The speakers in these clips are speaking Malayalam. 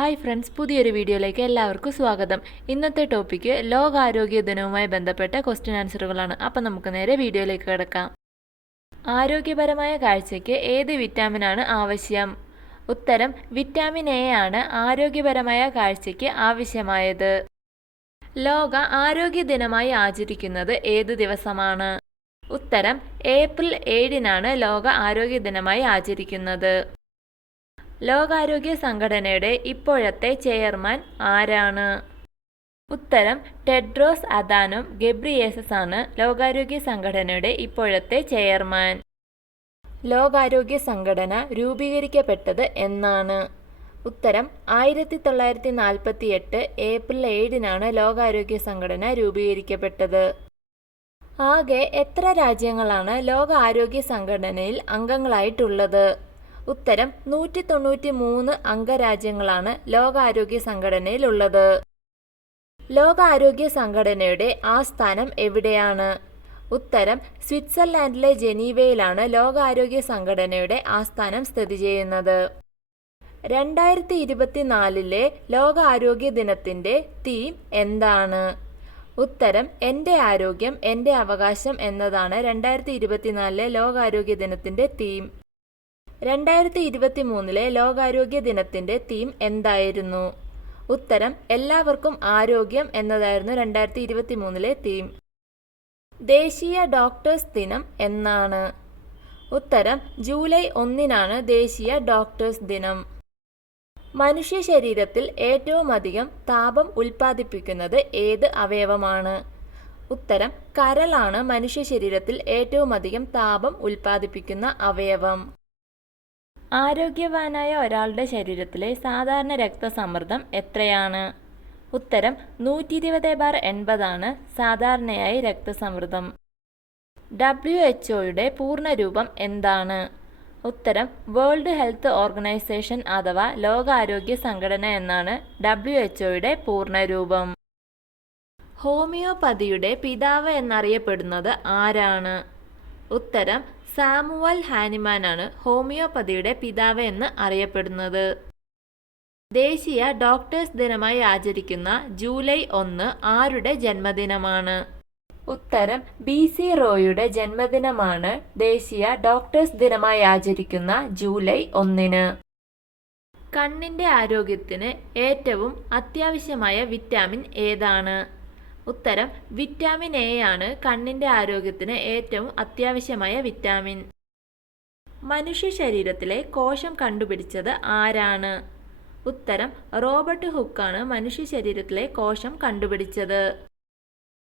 ഹായ് ഫ്രണ്ട്സ് പുതിയൊരു വീഡിയോയിലേക്ക് എല്ലാവർക്കും സ്വാഗതം. ഇന്നത്തെ ടോപ്പിക്ക് ലോകാരോഗ്യ ദിനവുമായി ബന്ധപ്പെട്ട ക്വസ്റ്റ്യൻ ആൻസറുകളാണ് അപ്പം നമുക്ക് നേരെ വീഡിയോയിലേക്ക് കിടക്കാം. ആരോഗ്യപരമായ കാഴ്ചയ്ക്ക് ഏത് വിറ്റാമിനാണ് ആവശ്യം? ഉത്തരം വിറ്റാമിൻ എ ആണ് ആരോഗ്യപരമായ കാഴ്ചയ്ക്ക് ആവശ്യമായത്. ലോക ആരോഗ്യ ദിനമായി ആചരിക്കുന്നത് ഏത് ദിവസമാണ്? ഉത്തരം ഏപ്രിൽ ഏഴിനാണ് ലോക ആരോഗ്യ ദിനമായി ആചരിക്കുന്നത്. ലോകാരോഗ്യ സംഘടനയുടെ ഇപ്പോഴത്തെ ചെയർമാൻ ആരാണ്? ഉത്തരം ടെഡ്രോസ് അദാനും ഗബ്രിയേസസ് ആണ് ലോകാരോഗ്യ സംഘടനയുടെ ഇപ്പോഴത്തെ ചെയർമാൻ. ലോകാരോഗ്യ സംഘടന രൂപീകരിക്കപ്പെട്ടത് എന്നാണ്. ഉത്തരം ആയിരത്തി തൊള്ളായിരത്തി നാൽപ്പത്തി എട്ട് ഏപ്രിൽ ഏഴിനാണ് ലോകാരോഗ്യ സംഘടന രൂപീകരിക്കപ്പെട്ടത്. ആകെ എത്ര രാജ്യങ്ങളാണ് ലോകാരോഗ്യ സംഘടനയിൽ അംഗങ്ങളായിട്ടുള്ളത്? ഉത്തരം നൂറ്റി തൊണ്ണൂറ്റി മൂന്ന് അംഗരാജ്യങ്ങളാണ് ലോകാരോഗ്യ സംഘടനയിലുള്ളത്. ലോകാരോഗ്യ സംഘടനയുടെ ആസ്ഥാനം എവിടെയാണ്? ഉത്തരം സ്വിറ്റ്സർലാൻഡിലെ ജനീവയിലാണ് ലോകാരോഗ്യ സംഘടനയുടെ ആസ്ഥാനം സ്ഥിതി ചെയ്യുന്നത്. രണ്ടായിരത്തി ഇരുപത്തിനാലിലെ ലോകാരോഗ്യ ദിനത്തിന്റെ തീം എന്താണ്? ഉത്തരം എന്റെ ആരോഗ്യം എന്റെ അവകാശം എന്നതാണ് രണ്ടായിരത്തി ഇരുപത്തിനാലിലെ ലോകാരോഗ്യ ദിനത്തിന്റെ തീം. രണ്ടായിരത്തി ഇരുപത്തി മൂന്നിലെ ലോകാരോഗ്യ ദിനത്തിന്റെ തീം എന്തായിരുന്നു? ഉത്തരം എല്ലാവർക്കും ആരോഗ്യം എന്നതായിരുന്നു രണ്ടായിരത്തി ഇരുപത്തി മൂന്നിലെ തീം. ദേശീയ ഡോക്ടേഴ്സ് ദിനം എന്നാണ്. ഉത്തരം ജൂലൈ ഒന്നിനാണ് ദേശീയ ഡോക്ടേഴ്സ് ദിനം. മനുഷ്യ ശരീരത്തിൽ ഏറ്റവും അധികം താപം ഉൽപ്പാദിപ്പിക്കുന്നത് ഏത് അവയവമാണ്? ഉത്തരം കരളാണ് മനുഷ്യ ശരീരത്തിൽ ഏറ്റവും അധികം താപം ഉൽപ്പാദിപ്പിക്കുന്ന അവയവം. ആരോഗ്യവാനായ ഒരാളുടെ ശരീരത്തിലെ സാധാരണ രക്തസമ്മർദ്ദം എത്രയാണ്? ഉത്തരം നൂറ്റി ഇരുപത് ബാർ എൺപതാണ് സാധാരണയായി രക്തസമ്മർദ്ദം. ഡബ്ല്യു എച്ച് ഒയുടെ പൂർണരൂപം എന്താണ്? ഉത്തരം വേൾഡ് ഹെൽത്ത് ഓർഗനൈസേഷൻ അഥവാ ലോകാരോഗ്യ സംഘടന എന്നാണ് ഡബ്ല്യു എച്ച് ഒയുടെ പൂർണരൂപം. ഹോമിയോപ്പതിയുടെ പിതാവ് എന്നറിയപ്പെടുന്നത് ആരാണ്? ഉത്തരം സാമുവൽ ഹാനിമാനാണ് ഹോമിയോപ്പതിയുടെ പിതാവ് എന്ന് അറിയപ്പെടുന്നത്. ദേശീയ ഡോക്ടേഴ്സ് ദിനമായി ആചരിക്കുന്ന ജൂലൈ ഒന്ന് ആരുടെ ജന്മദിനമാണ്? ഉത്തരം ബി സി റോയുടെ ജന്മദിനമാണ് ദേശീയ ഡോക്ടേഴ്സ് ദിനമായി ആചരിക്കുന്ന ജൂലൈ ഒന്നിന്. കണ്ണിന്റെ ആരോഗ്യത്തിന് ഏറ്റവും അത്യാവശ്യമായ വിറ്റാമിൻ ഏതാണ്? ഉത്തരം വിറ്റാമിൻ എ ആണ് കണ്ണിന്റെ ആരോഗ്യത്തിന് ഏറ്റവും അത്യാവശ്യമായ വിറ്റാമിൻ. മനുഷ്യ ശരീരത്തിലെ കോശം കണ്ടുപിടിച്ചത് ആരാണ്? ഉത്തരം റോബർട്ട് ഹുക്കാണ് മനുഷ്യ ശരീരത്തിലെ കോശം കണ്ടുപിടിച്ചത്.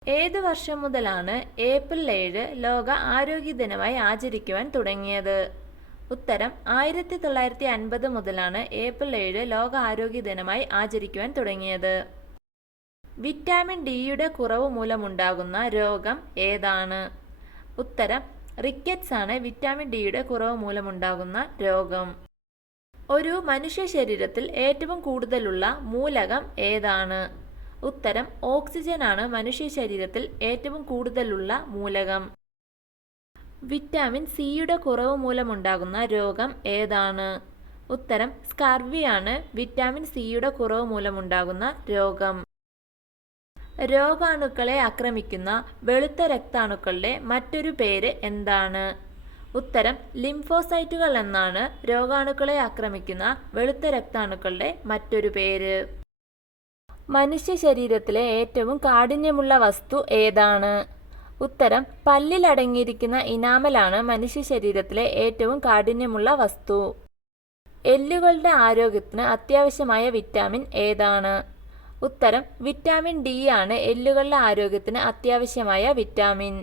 ഏത് വർഷം മുതലാണ് ഏപ്രിൽ ഏഴ് ലോക ആരോഗ്യ ദിനമായി ആചരിക്കുവാൻ തുടങ്ങിയത്? ഉത്തരം ആയിരത്തി തൊള്ളായിരത്തി അൻപത് മുതലാണ് ഏപ്രിൽ ഏഴ് ലോക ആരോഗ്യ ദിനമായി ആചരിക്കുവാൻ തുടങ്ങിയത്. വിറ്റാമിൻ ഡിയുടെ കുറവ് മൂലമുണ്ടാകുന്ന രോഗം ഏതാണ്? ഉത്തരം റിക്കറ്റ്സ് ആണ് വിറ്റാമിൻ ഡിയുടെ കുറവ് മൂലമുണ്ടാകുന്ന രോഗം. ഒരു മനുഷ്യ ശരീരത്തിൽ ഏറ്റവും കൂടുതലുള്ള മൂലകം ഏതാണ്? ഉത്തരം ഓക്സിജൻ ആണ് മനുഷ്യ ശരീരത്തിൽ ഏറ്റവും കൂടുതലുള്ള മൂലകം. വിറ്റാമിൻ സിയുടെ കുറവ് മൂലമുണ്ടാകുന്ന രോഗം ഏതാണ്? ഉത്തരം സ്കർവിയാണ് വിറ്റാമിൻ സിയുടെ കുറവ് മൂലമുണ്ടാകുന്ന രോഗം. രോഗാണുക്കളെ ആക്രമിക്കുന്ന വെളുത്ത രക്താണുക്കളുടെ മറ്റൊരു പേര് എന്താണ്? ഉത്തരം ലിംഫോസൈറ്റുകൾ എന്നാണ് രോഗാണുക്കളെ ആക്രമിക്കുന്ന വെളുത്ത രക്താണുക്കളുടെ മറ്റൊരു പേര്. മനുഷ്യ ശരീരത്തിലെ ഏറ്റവും കാഠിന്യമുള്ള വസ്തു ഏതാണ്? ഉത്തരം പല്ലിൽ അടങ്ങിയിരിക്കുന്ന ഇനാമലാണ് മനുഷ്യ ശരീരത്തിലെ ഏറ്റവും കാഠിന്യമുള്ള വസ്തു. എല്ലുകളുടെ ആരോഗ്യത്തിന് അത്യാവശ്യമായ വിറ്റാമിൻ ഏതാണ്? ഉത്തരം വിറ്റാമിൻ ഡി ആണ് എല്ലുകളുടെ ആരോഗ്യത്തിന് അത്യാവശ്യമായ വിറ്റാമിൻ.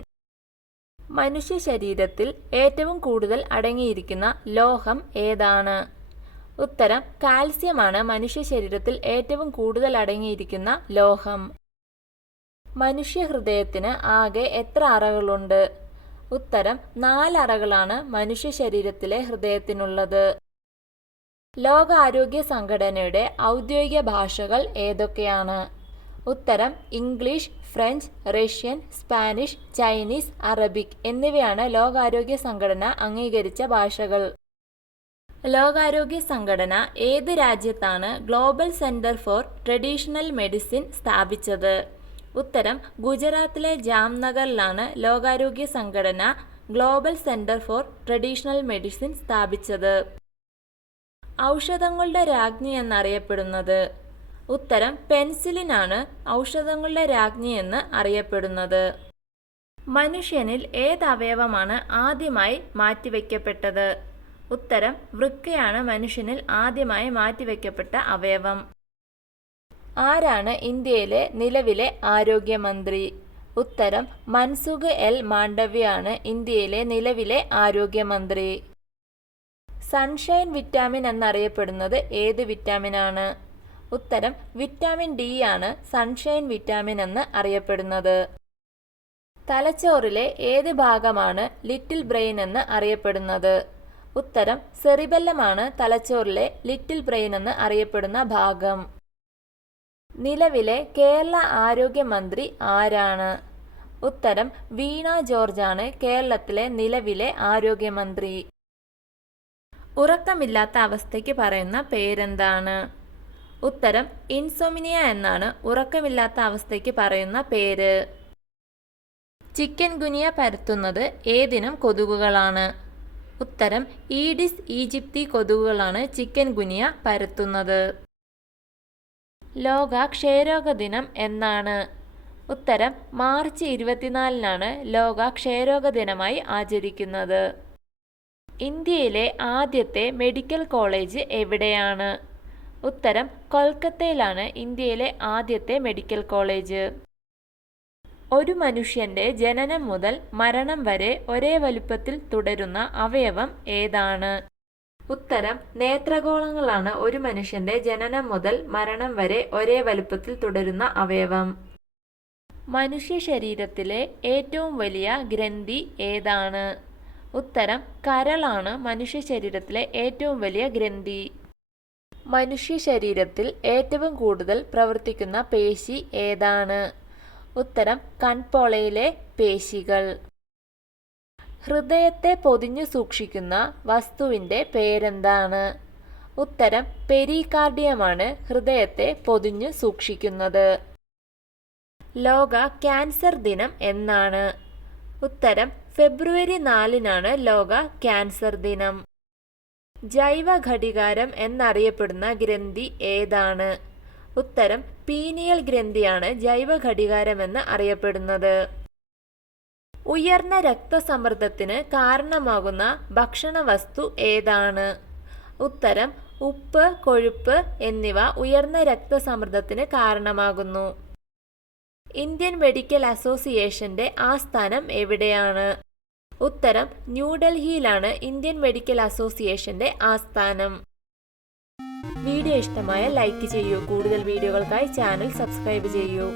മനുഷ്യ ശരീരത്തിൽ ഏറ്റവും കൂടുതൽ അടങ്ങിയിരിക്കുന്ന ലോഹം ഏതാണ്? ഉത്തരം കാൽസ്യമാണ് മനുഷ്യ ശരീരത്തിൽ ഏറ്റവും കൂടുതൽ അടങ്ങിയിരിക്കുന്ന ലോഹം. മനുഷ്യ ഹൃദയത്തിന് ആകെ എത്ര അറകളുണ്ട്? ഉത്തരം നാലറകളാണ് മനുഷ്യ ശരീരത്തിലെ ഹൃദയത്തിനുള്ളത്. ലോകാരോഗ്യ സംഘടനയുടെ ഔദ്യോഗിക ഭാഷകൾ ഏതൊക്കെയാണ്? ഉത്തരം English French Russian Spanish Chinese Arabic എന്നിവയാണ് ലോകാരോഗ്യ സംഘടന അംഗീകരിച്ച ഭാഷകൾ. ലോകാരോഗ്യ സംഘടന ഏത് രാജ്യത്താണ് global centre for traditional medicine സ്ഥാപിച്ചത്? ഉത്തരം ഗുജറാത്തിലെ ജാംനഗറിലാണ് ലോകാരോഗ്യ സംഘടന global centre for traditional medicine സ്ഥാപിച്ചത്. ഔഷധങ്ങളുടെ രാജ്ഞി എന്നറിയപ്പെടുന്നത്. ഉത്തരം പെൻസിലിനാണ് ഔഷധങ്ങളുടെ രാജ്ഞി എന്ന് അറിയപ്പെടുന്നത്. മനുഷ്യനിൽ ഏത് അവയവമാണ് ആദ്യമായി മാറ്റിവെക്കപ്പെട്ടത്? ഉത്തരം വൃക്കയാണ് മനുഷ്യനിൽ ആദ്യമായി മാറ്റിവെക്കപ്പെട്ട അവയവം. ആരാണ് ഇന്ത്യയിലെ നിലവിലെ ആരോഗ്യമന്ത്രി? ഉത്തരം മൻസുഖ് എൽ. മാണ്ഡവ്യാണ് ഇന്ത്യയിലെ നിലവിലെ ആരോഗ്യമന്ത്രി. സൺഷൈൻ വിറ്റാമിൻ എന്നറിയപ്പെടുന്നത് ഏത് വിറ്റാമിനാണ്? ഉത്തരം വിറ്റാമിൻ ഡി ആണ് സൺഷൈൻ വിറ്റാമിൻ എന്ന് അറിയപ്പെടുന്നത്. തലച്ചോറിലെ ഏത് ഭാഗമാണ് ലിറ്റിൽ ബ്രെയിൻ എന്ന് അറിയപ്പെടുന്നത്? ഉത്തരം സെറിബെല്ലമാണ് തലച്ചോറിലെ ലിറ്റിൽ ബ്രെയിൻ എന്ന് അറിയപ്പെടുന്ന ഭാഗം. നിലവിലെ കേരള ആരോഗ്യമന്ത്രി ആരാണ്? ഉത്തരം വീണ ജോർജാണ് കേരളത്തിലെ നിലവിലെ ആരോഗ്യമന്ത്രി ഉറക്കമില്ലാത്ത അവസ്ഥയ്ക്ക് പറയുന്ന പേരെന്താണ്? ഉത്തരം ഇൻസോമിനിയ എന്നാണ്. ഉറക്കമില്ലാത്ത അവസ്ഥയ്ക്ക് പറയുന്ന പേര്. ചിക്കൻ ഗുനിയ പരത്തുന്നത് ഏതിനം കൊതുകുകളാണ്. ഉത്തരം ഈഡിസ് ഈജിപ്തി കൊതുകുകളാണ് ചിക്കൻ ഗുനിയ പരത്തുന്നത്. ലോക ക്ഷയരോഗ ദിനം എന്നാണ്. ഉത്തരം മാർച്ച് ഇരുപത്തിനാലിനാണ് ലോക ക്ഷയരോഗ ദിനമായി ആചരിക്കുന്നത്. ഇന്ത്യയിലെ ആദ്യത്തെ മെഡിക്കൽ കോളേജ് എവിടെയാണ്? ഉത്തരം കൊൽക്കത്തയിലാണ് ഇന്ത്യയിലെ ആദ്യത്തെ മെഡിക്കൽ കോളേജ്. ഒരു മനുഷ്യന്റെ ജനനം മുതൽ മരണം വരെ ഒരേ വലുപ്പത്തിൽ തുടരുന്ന അവയവം ഏതാണ്? ഉത്തരം നേത്രഗോളങ്ങളാണ് ഒരു മനുഷ്യന്റെ ജനനം മുതൽ മരണം വരെ ഒരേ വലുപ്പത്തിൽ തുടരുന്ന അവയവം. മനുഷ്യ ശരീരത്തിലെ ഏറ്റവും വലിയ ഗ്രന്ഥി ഏതാണ്? ഉത്തരം കരളാണ് മനുഷ്യ ശരീരത്തിലെ ഏറ്റവും വലിയ ഗ്രന്ഥി. മനുഷ്യ ശരീരത്തിൽ ഏറ്റവും കൂടുതൽ പ്രവർത്തിക്കുന്ന പേശി ഏതാണ്? ഉത്തരം കൺപോളയിലെ പേശികൾ. ഹൃദയത്തെ പൊതിഞ്ഞു സൂക്ഷിക്കുന്ന വസ്തുവിന്റെ പേരെന്താണ്? ഉത്തരം പെരികാർഡിയമാണ് ഹൃദയത്തെ പൊതിഞ്ഞു സൂക്ഷിക്കുന്നത്. ലോക ക്യാൻസർ ദിനം എന്നാണ്. ഉത്തരം ഫെബ്രുവരി നാലിനാണ് ലോക ക്യാൻസർ ദിനം. ജൈവ ഘടികാരം എന്നറിയപ്പെടുന്ന ഗ്രന്ഥി ഏതാണ്? ഉത്തരം പീനിയൽ ഗ്രന്ഥിയാണ് ജൈവ ഘടികാരമെന്ന് അറിയപ്പെടുന്നത്. ഉയർന്ന രക്തസമ്മർദ്ദത്തിന് കാരണമാകുന്ന ഭക്ഷണ വസ്തു ഏതാണ്? ഉത്തരം ഉപ്പ് കൊഴുപ്പ് എന്നിവ ഉയർന്ന രക്തസമ്മർദ്ദത്തിന് കാരണമാകുന്നു. ഇന്ത്യൻ മെഡിക്കൽ അസോസിയേഷന്റെ ആസ്ഥാനം എവിടെയാണ്? ഉത്തരം ന്യൂഡൽഹിയിലാണ് ഇന്ത്യൻ മെഡിക്കൽ അസോസിയേഷന്റെ ആസ്ഥാനം. വീഡിയോ ഇഷ്ടമായ ലൈക്ക് ചെയ്യൂ. കൂടുതൽ വീഡിയോകൾക്കായി ചാനൽ സബ്സ്ക്രൈബ് ചെയ്യൂ.